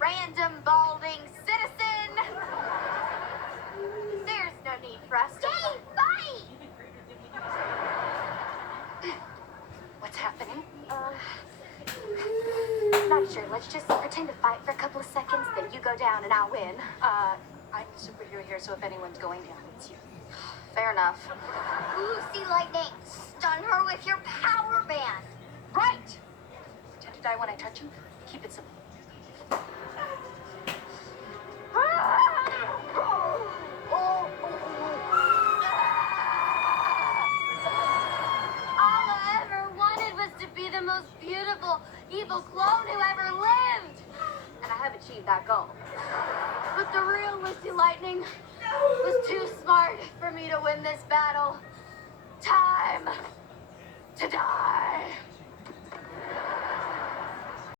random balding citizen. There's no need for us to... Hey, buddy! What's happening? Not sure. Let's just pretend to fight for a couple of seconds, then you go down and I'll win. I'm the superhero here, so if anyone's going down, it's you. Fair enough. Lucy Lightning, stun her with your power band. Right! Pretend to die when I touch you. Keep it simple. All I ever wanted was to be the most beautiful, evil clone who ever lived. And I have achieved that goal. But the real Lucy Lightning was too smart for me to win this battle. Time to die.